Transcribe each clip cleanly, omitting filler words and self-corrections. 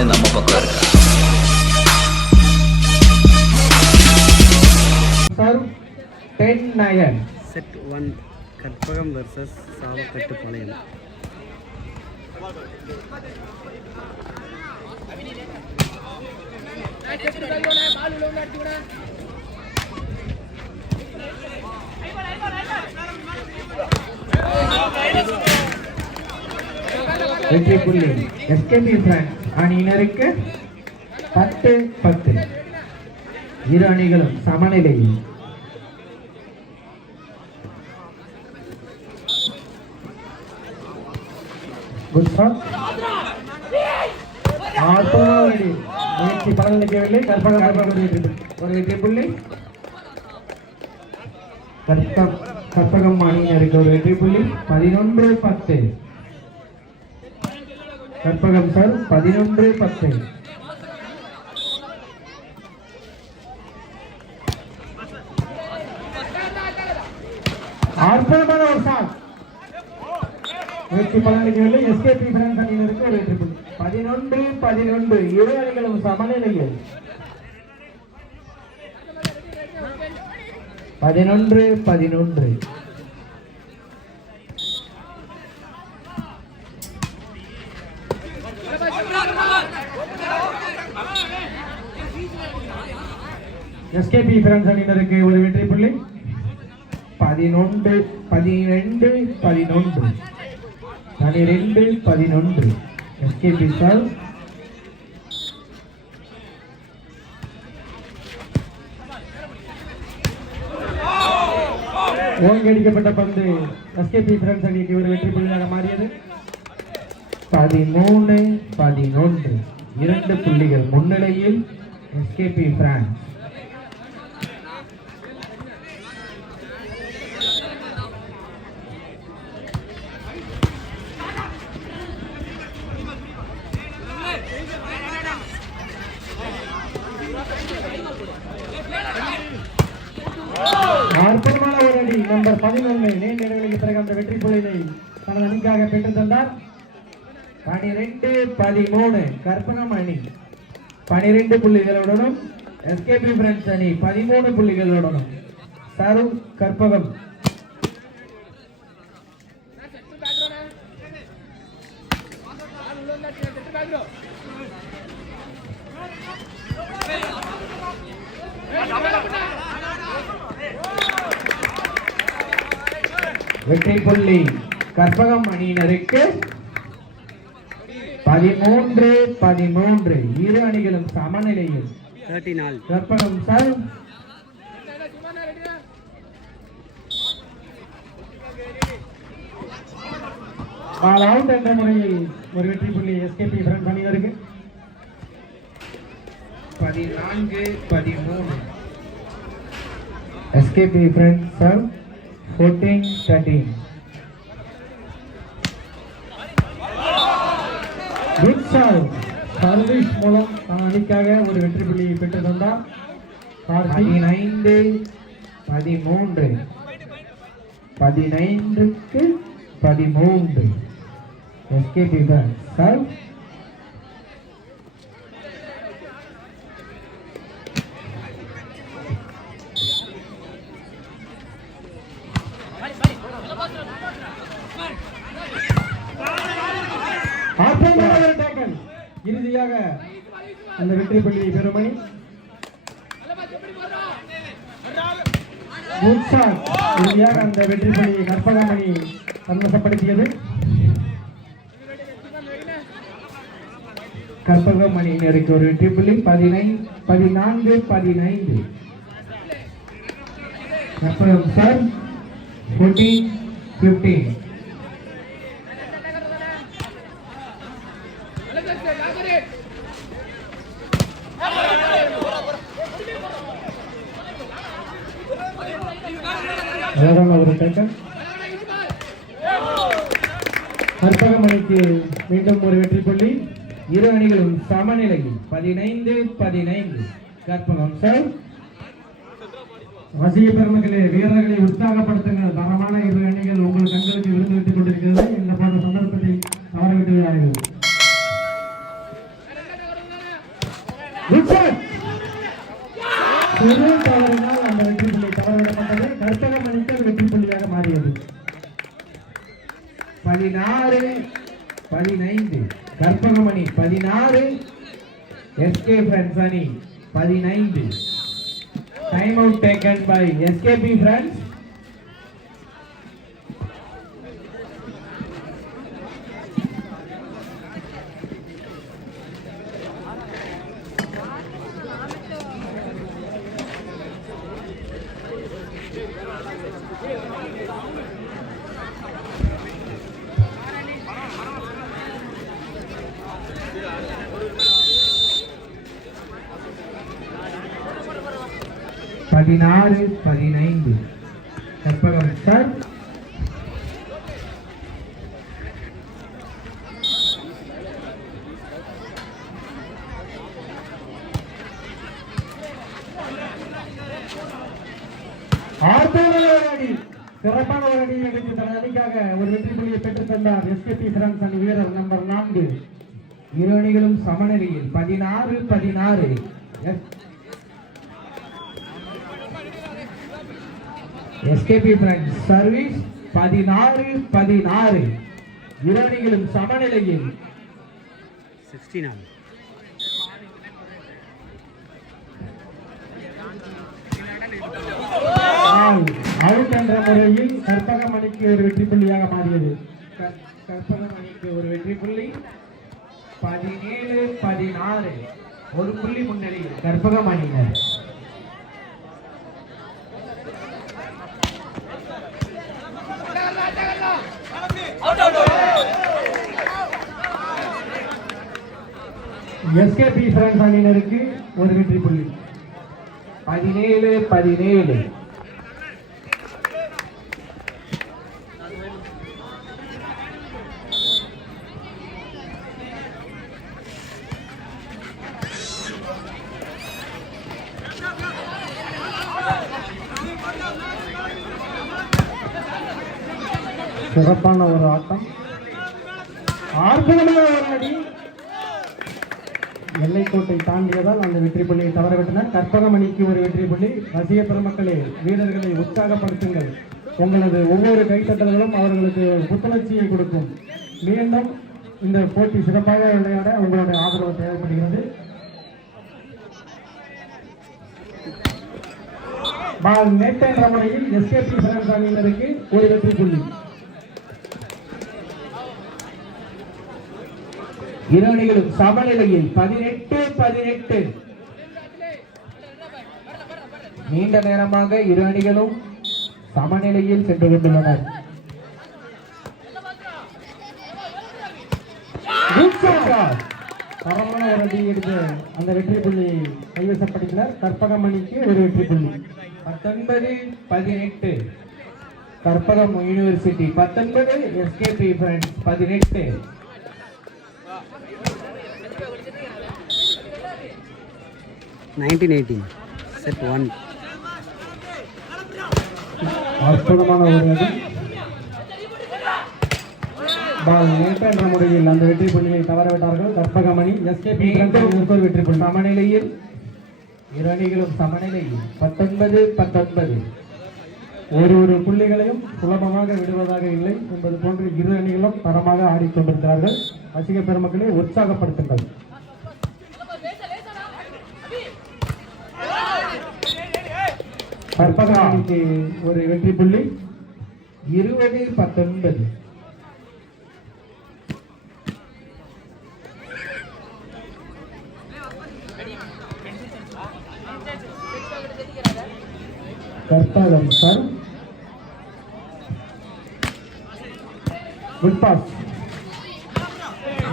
கண்ணு நம்ம பக்கம் இருக்கா? Serve 10-9. Set 1 Karpagam versus Savakattupalayam. வெற்றி புள்ளி எஸ்கேபி பிரான்ஸ் அணியினருக்கு 10-10. இரு அணிகளும் சமநிலையில். முயற்சி பலனளிக்கவில்லை. ஒரு வெற்றி புள்ளி கற்பகம் அணியினருக்கு ஒரு வெற்றி புள்ளி. 11-10. கற்பகம் சார் 11-10. அற்புதமான ஒரு சார் முயற்சி பலனளிக்கவில்லை. எஸ்கேபி பிரான்ஸ் அணியினருக்கு ஒரு வெற்றி புள்ளி. 11-11. இரு அணிகளும் சமநிலையில். 11-11. எஸ்கேபி பிரான்ஸ் அணியினருக்கு ஒரு வெற்றி புள்ளி. 11-12. 12-11. எஸ்கேபி சார் ஓங்கி அடிக்கப்பட்ட பந்து எஸ்கேபி பிரான்ஸ் அணிக்கு ஒரு வெற்றி புள்ளியாக மாறியது. 13-11. 2 புள்ளிகள் முன்னிலையில் எஸ்கேபி பிரான்ஸ். அற்புதமான ஒரு அடி நம்பர் 11 நீண்ட இடைவெளிக்கு பிறகு அந்த வெற்றி புள்ளியை தனது அணிக்காக பெற்று தந்தார். 12-13. கற்பகம் அணி 12 புள்ளிகளுடனும் எஸ்கேபி பிரான்ஸ் அணி 13 புள்ளிகளுடனும். சர்வ் கற்பகம். வெற்றி புள்ளி கற்பகம் அணியினருக்கு 13-13. இரு அணிகளும் சமநிலையில். 34. கற்பகம் சார் ஆல் அவுட் என்ற முறையில் ஒரு வெற்றி புள்ளி எஸ்கேபி பிரான்ஸ் அணியினருக்கு. 14-13. எஸ்கேபி பிரான்ஸ் சார் 14-13. குட் சர்வ் சர்வீஸ் மூலம் அணிக்காக ஒரு வெற்றி புள்ளியை பெற்று தந்தார். 15-13. 15-13. SKP France serve. இறுதியாக அந்த வெற்றி புள்ளியை பெறும் அணி இறுதியாக அந்த வெற்றி புள்ளியை கற்பகம் அணி சந்தோஷப்படுத்தியது. கற்பகம் அணியினருக்கு ஒரு வெற்றி புள்ளி. 14-15. கற்பகம் சார் 14-15. கற்பகம் அணிக்கு மீண்டும் ஒரு வெற்றி புள்ளி. இரு அணிகளும் சமநிலையில். 15-15. கற்பகம் சார். ரசிக பெருமக்களே, வீரர்களை உற்சாகப்படுத்துங்கள். தரமான இரு அணிகள் உங்கள் கண்களுக்கு விருந்து விட்டுக் கொண்டிருக்கிறது. இந்த போன்ற சந்தர்ப்பத்தை தவறவிட்டு சிறு தவறினால் அந்த வெற்றி புள்ளி தவறவிடப்பட்டது. கற்பகமணிக்கு அது வெற்றி புள்ளியாக மாறியது. 16-15. கற்பகமணி 16, எஸ்கே ஃப்ரெண்ட்ஸ் அணி 15. Time out taken by SKP friends. பதினாறு 15. கற்பகம் சார். சிறப்பான ஒரு அடி எடுத்து தனது அணிக்காக ஒரு வெற்றி புள்ளியை பெற்றுத் தந்தார் எஸ்கேபி ஃப்ரெண்ட்ஸ் அணி வீரர் நம்பர் 4. இரு அணிகளும் சமநிலையில் 16-16. SKB friends service 16-16. இரு அணிகளும் சமநிலையில் 16 ஆல். அவுட் என்ற முறையில் கற்பகமணிக்கு ஒரு வெற்றி புள்ளியாக மாறியது. கற்பகமணிக்கு ஒரு வெற்றி புள்ளி. 17-16. ஒரு புள்ளி முன்னிலையில் கற்பகமணியினர். எஸ்கேபி ஃப்ரெண்ட்ஸ் அணியினருக்கு ஒரு வெற்றி புள்ளி. 17-17. சிறப்பான ஒரு ஆட்டம். அற்புதமான ஒரு அடி. எல்லைக்கோட்டை தாண்டியதால் அந்த வெற்றி புள்ளியை தவறவிட்டனர். கற்பகமணிக்கு ஒரு வெற்றி புள்ளி. ரசிக பெருமக்களே, வீரர்களை உற்சாகப்படுத்துங்கள். உங்களது ஒவ்வொரு கைத்தட்டல்களும் அவர்களுக்கு புத்துணர்ச்சியை கொடுக்கும். மீண்டும் இந்த போட்டி சிறப்பாக விளையாட உங்களுடைய ஆதரவு தேவைப்படுகிறது. பால் நெட் என்ற முறையில் எஸ்கேபி ஃப்ரெண்ட்ஸ் அணியினருக்கு ஒரு வெற்றி புள்ளி. இரு அணிகளும் சமநிலையில் 18-18. நீண்ட நேரமாக இரு அணிகளும் சமநிலையில் சென்று கொண்டுள்ளனர். தரமான ஒரு அடி எடுத்து அந்த வெற்றி புள்ளியை கைவசப்படுத்தினர். கற்பகமணிக்கு ஒரு வெற்றி புள்ளி. 19-18. Karpagam university 19, SKB friends 18. Set 1. அற்புதமான ஒரு அடி. பால் நேற்று என்ற முறையில் அந்த வெற்றி புள்ளியை தவறவிட்டார்கள் கற்பகமணி. எஸ்கேபி ஒரு வெற்றி புள்ளி. சமநிலையில் இரு அணிகளும் சமநிலையில் 19-19. ஒரு புள்ளிகளையும் சுலபமாக விடுவதாக இல்லை என்பது போன்று இரு அணிகளும் தரமாக ஆடிக்கொண்டிருக்கிறார்கள். ரசிக பெருமக்களை உற்சாகப்படுத்துங்கள். கற்பகமணிக்கு ஒரு வெற்றி புள்ளி. 20-19. கற்பகம் சார். Good pass.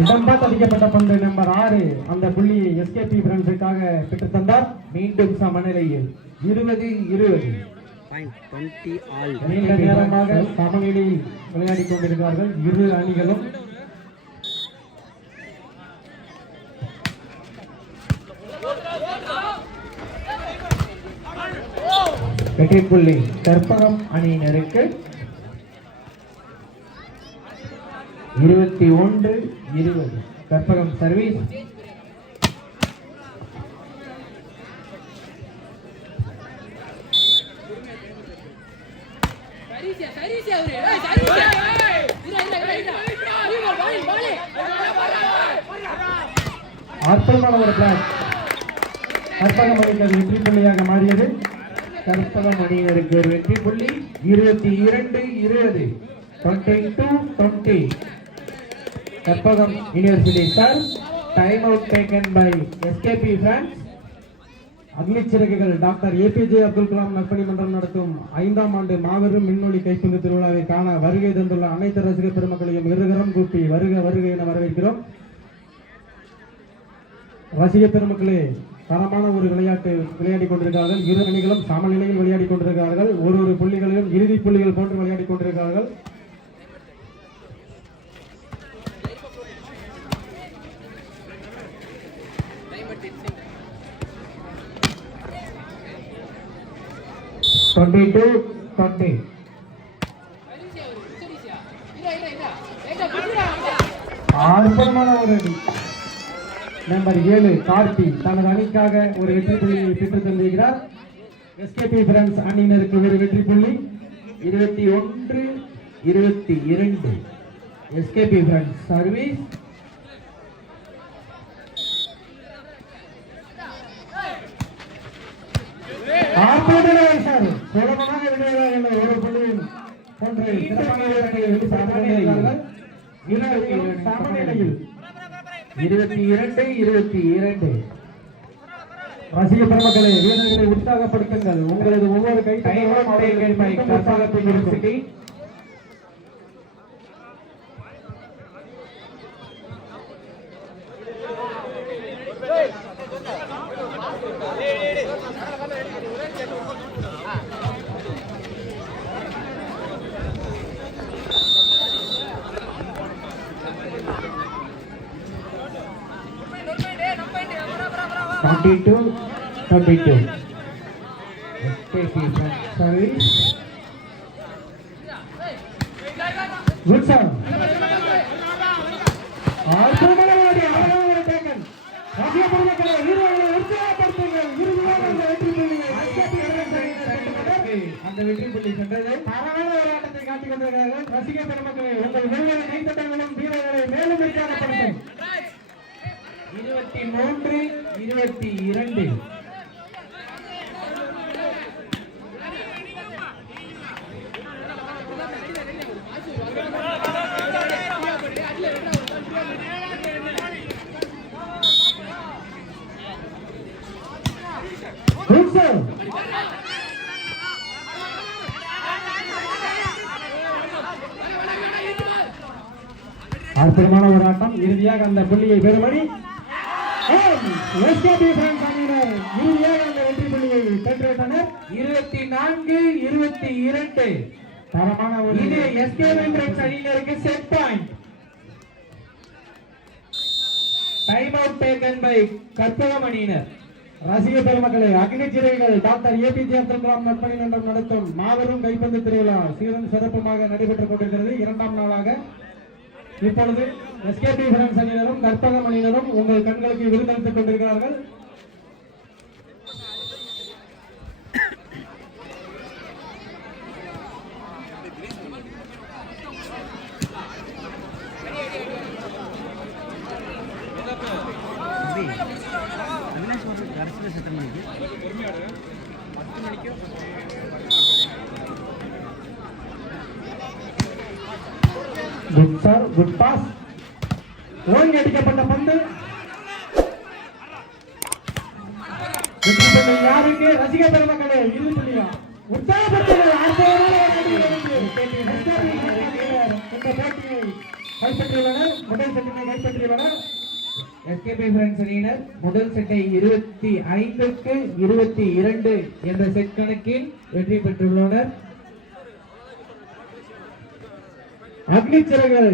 இடம்பா தடிக்கப்பட்ட பந்து நம்பர் 6 அந்த புள்ளியை எஸ்கேபி ஃப்ரெண்ட்ஸுக்காக பெற்றுத் தந்தார். மீண்டும் சமநிலையில் 20-20. நீண்ட நேரமாக சமநிலையில் விளையாடி கொண்டிருக்கிறார்கள் இரு அணிகளும். வெற்றி புள்ளி கற்பகம் அணியினருக்கு. 21-20. கற்பகம் சர்வீஸ். அற்புதமான ஒரு பிளான். கற்பகமணிக்கு அது வெற்றி புள்ளியாக மாறியது. கற்பகமணியினருக்கு ஒரு வெற்றி புள்ளி. 22-20, 22-20. கற்பகம் யூனிவர்சிட்டி சார். Time out taken by SKP France. Agnichiragugal doctor APJ Abdul Kalam நற்பணி மன்றம் நடத்தும் 5ஆம் ஆண்டு மாபெரும் மின்னொளி கைப்பந்து திருவிழாவை காண வருகை தந்துள்ள அனைத்து ரசிகர் பெருமக்களையும் இருகரம் கூப்பி வருக வருக என வரவேற்கிறோம். ரசிகர் பெருமக்களே, தரமான ஒரு விளையாட்டு விளையாடி கொண்டிருக்கிறார்கள். இரு அணிகளும் சமநிலையில் விளையாடி கொண்டிருக்கிறார்கள். ஒரு புள்ளிகளிலும் இறுதி புள்ளிகள் போன்று விளையாடி கொண்டிருக்கிறார்கள். அற்புதமான ஒரு அணி. நம்பர் 7 கார்த்தி தனது அணிக்காக ஒரு வெற்றி புள்ளியை பெற்றுத் தந்திருக்கிறார். எஸ்கேபி பிரான்ஸ் அணியினருக்கு ஒரு வெற்றி புள்ளி. 21-22. SKB France service. சுலபமாக ஒரு புள்ளியும் போன்ற சிறப்பான சமநிலையில் 22-22. ரசிக பெருமக்களை, வீரர்களை உற்சாகப்படுத்துங்கள். உங்களது ஒவ்வொரு கை university Twenty-two. Service. Good sir. அந்த வெற்றி புள்ளி சென்றது. தரமான போராட்டத்தை காட்டிக் கொண்டிருக்கிறார்கள். ரசிக பெருமக்களே, உங்கள் வீரர்களை கைத்தட்டங்களும் வீரர்களை மேலும் உற்சாகப்படுத்தும். 23-22. அற்புதமான ஒரு ஆட்டம். இறுதியாக அந்த புள்ளியை பெறும்படி எஸ்கேபி பிரான்ஸ் அணியினர் இறுதியாக அந்த வெற்றி புள்ளியை பெற்றுவிட்டனர். 24-22. தரமான ஒரு இது எஸ்கேபி பிரான்ஸ் அணியினருக்கு set point. Time out taken by Karpagam அணியினர். ரசிக பெருமக்களை, அக்னிச்சிறைகள் டாக்டர் ஏபிஜே அப்துல் கலாம் நற்பணி மன்றம் நடத்தும் மாபெரும் கைப்பந்து திருவிழா சீரும் சிறப்புமாக நடைபெற்றுக் கொண்டிருக்கிறது. 2ஆம் நாளாக இப்பொழுது எஸ்கேபி பிரான்ஸ் அணியினரும் கற்பகம் அணியினரும் உங்கள் கண்களுக்கு விருந்தளித்துக் கொண்டிருக்கிறார்கள். Good sir, good boss. ஓங்கி அடிக்கப்பட்ட பந்து யாருக்கு? ரசிக பெருமக்களே, இறுதி புள்ளியா உற்சாகப்படுத்துங்கள். கைப்பற்றியுள்ளனர். முதல் செட்டினை கைப்பற்றியுள்ளனர் எஸ்கேபி பிரான்ஸ் அணியினர். முதல் செட்டை 25-22 என்ற செட் கணக்கில் வெற்றி பெற்றுள்ளனர். அக்னிச்சிறகுகள்